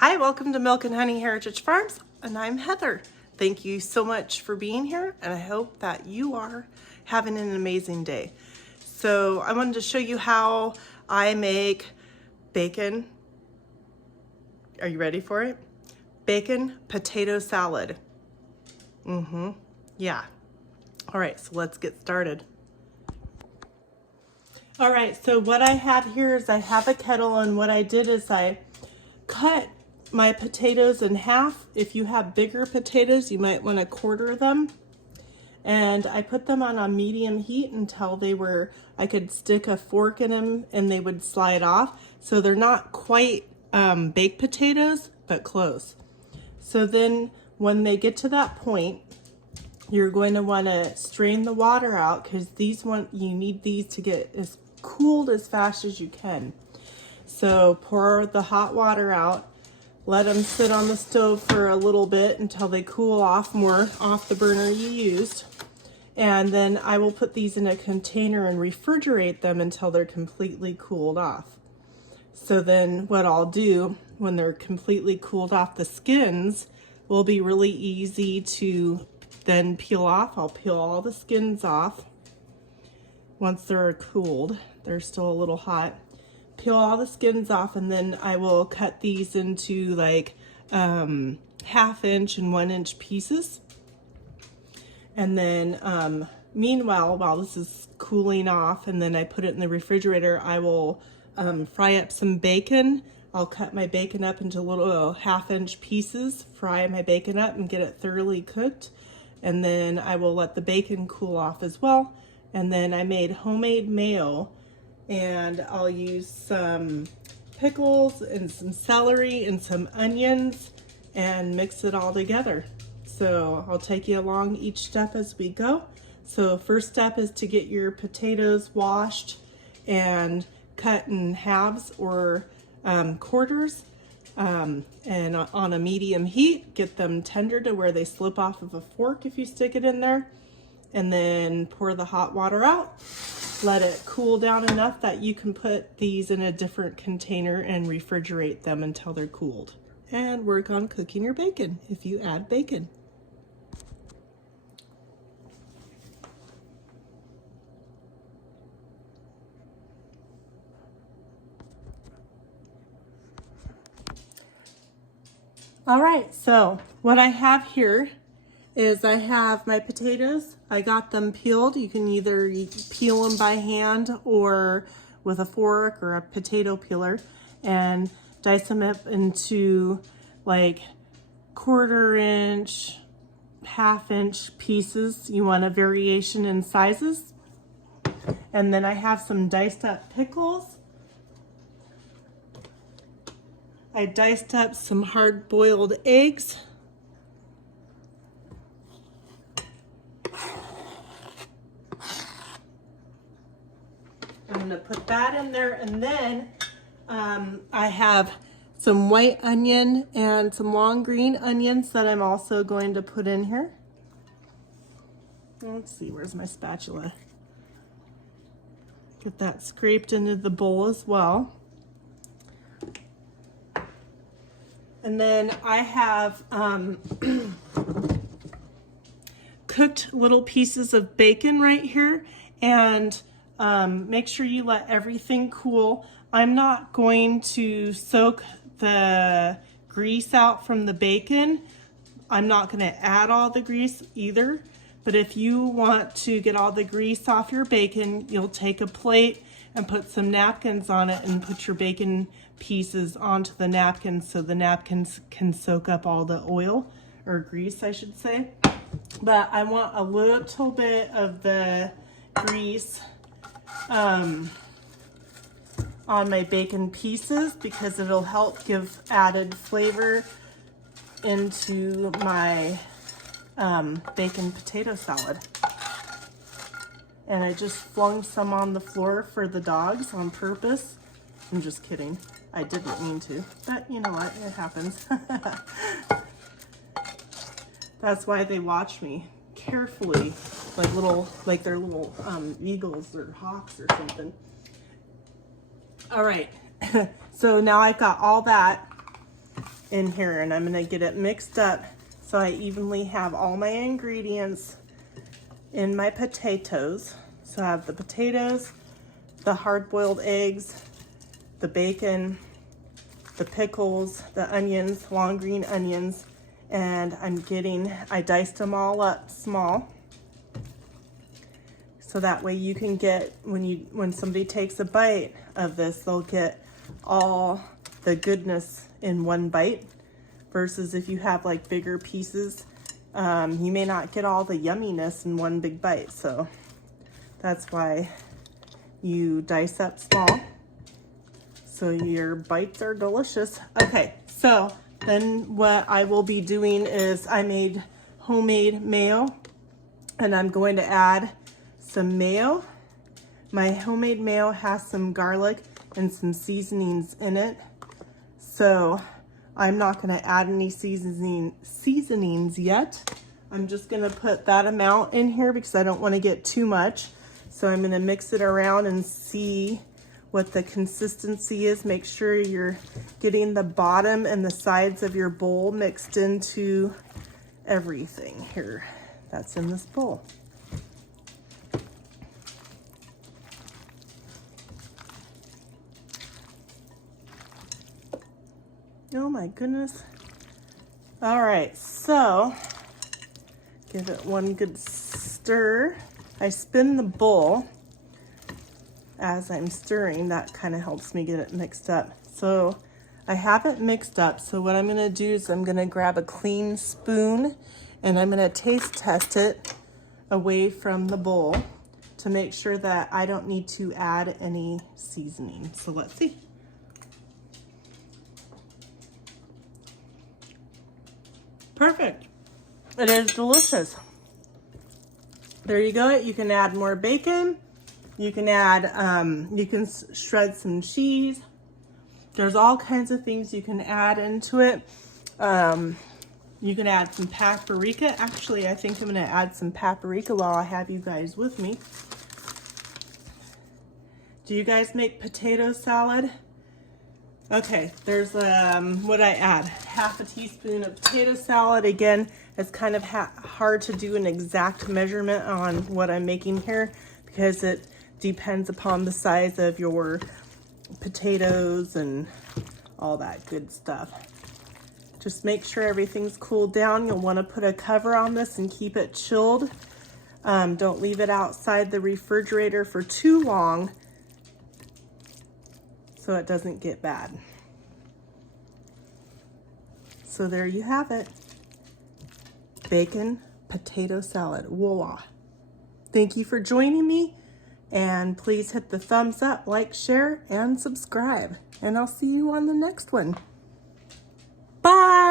Hi, welcome to Milk and Honey Heritage Farms, and I'm Heather. Thank you so much for being here, and I hope that you are having an amazing day. So I wanted to show you how I make bacon. Are you ready for it? Bacon potato salad. Yeah. All right, so let's get started. All right, so what I have here is I have a kettle, and what I did is I cut my potatoes in half. If you have bigger potatoes, you might want to quarter them. And I put them on a medium heat until I could stick a fork in them and they would slide off. So they're not quite baked potatoes, but close. So then when they get to that point, you're going to want to strain the water out because you need these to get as cooled as fast as you can. So pour the hot water out, let them sit on the stove for a little bit until they cool off more off the burner you used. And then I will put these in a container and refrigerate them until they're completely cooled off. So then what I'll do when they're completely cooled off, the skins will be really easy to then peel off. I'll peel all the skins off once they're cooled. They're still a little hot. Peel all the skins off, and then I will cut these into like 1/2 inch and 1 inch pieces. And then meanwhile, while this is cooling off and then I put it in the refrigerator, I will fry up some bacon. I'll cut my bacon up into little 1/2 inch pieces, fry my bacon up and get it thoroughly cooked. And then I will let the bacon cool off as well. And then I made homemade mayo, and I'll use some pickles and some celery and some onions and mix it all together. So I'll take you along each step as we go. So first step is to get your potatoes washed and cut in halves or quarters, and on a medium heat, get them tender to where they slip off of a fork if you stick it in there. And then pour the hot water out. Let it cool down enough that you can put these in a different container and refrigerate them until they're cooled. And work on cooking your bacon if you add bacon. All right, so what I have here is I have my potatoes. I got them peeled. You can either peel them by hand or with a fork or a potato peeler, and dice them up into like 1/4 inch, 1/2 inch pieces. You want a variation in sizes. And then I have some diced up pickles. I diced up some hard-boiled eggs. I'm gonna put that in there, and then I have some white onion and some long green onions that I'm also going to put in here. Let's see, where's my spatula? Get that scraped into the bowl as well. And then I have cooked little pieces of bacon right here, and make sure you let everything cool. I'm not going to soak the grease out from the bacon. I'm not going to add all the grease either, but if you want to get all the grease off your bacon, you'll take a plate and put some napkins on it and put your bacon pieces onto the napkins so the napkins can soak up all the oil, or grease I should say. But I want a little bit of the grease on my bacon pieces because it'll help give added flavor into my bacon potato salad. And I just flung some on the floor for the dogs on purpose. I'm just kidding. I didn't mean to, but you know what? It happens. That's why they watch me carefully, like they're little eagles or hawks or something. All right, so now I've got all that in here, and I'm gonna get it mixed up so I evenly have all my ingredients in my potatoes. So I have the potatoes, the hard-boiled eggs, the bacon, the pickles, the onions, long green onions, and I diced them all up small. So that way you can get, when somebody takes a bite of this, they'll get all the goodness in one bite, versus if you have like bigger pieces, you may not get all the yumminess in one big bite. So that's why you dice up small so your bites are delicious. Okay, so then what I will be doing is I made homemade mayo, and I'm going to add some mayo. My homemade mayo has some garlic and some seasonings in it. So I'm not gonna add any seasonings yet. I'm just gonna put that amount in here because I don't wanna get too much. So I'm gonna mix it around and see what the consistency is. Make sure you're getting the bottom and the sides of your bowl mixed into everything here that's in this bowl. Oh my goodness. All right, so give it one good stir. I spin the bowl as I'm stirring. That kind of helps me get it mixed up. So I have it mixed up. So what I'm gonna do is I'm gonna grab a clean spoon and I'm gonna taste test it away from the bowl to make sure that I don't need to add any seasoning. So let's see. Perfect. It is delicious. There you go. You can add more bacon. You can add, you can shred some cheese. There's all kinds of things you can add into it. You can add some paprika. Actually, I think I'm gonna add some paprika while I have you guys with me. Do you guys make potato salad? Okay, there's, what I add? Half a teaspoon of potato salad. Again, it's kind of hard to do an exact measurement on what I'm making here because it depends upon the size of your potatoes and all that good stuff. Just make sure everything's cooled down. You'll want to put a cover on this and keep it chilled. Don't leave it outside the refrigerator for too long so it doesn't get bad. So there you have it. Bacon potato salad. Voila. Thank you for joining me, and please hit the thumbs up, like, share, and subscribe. And I'll see you on the next one. Bye.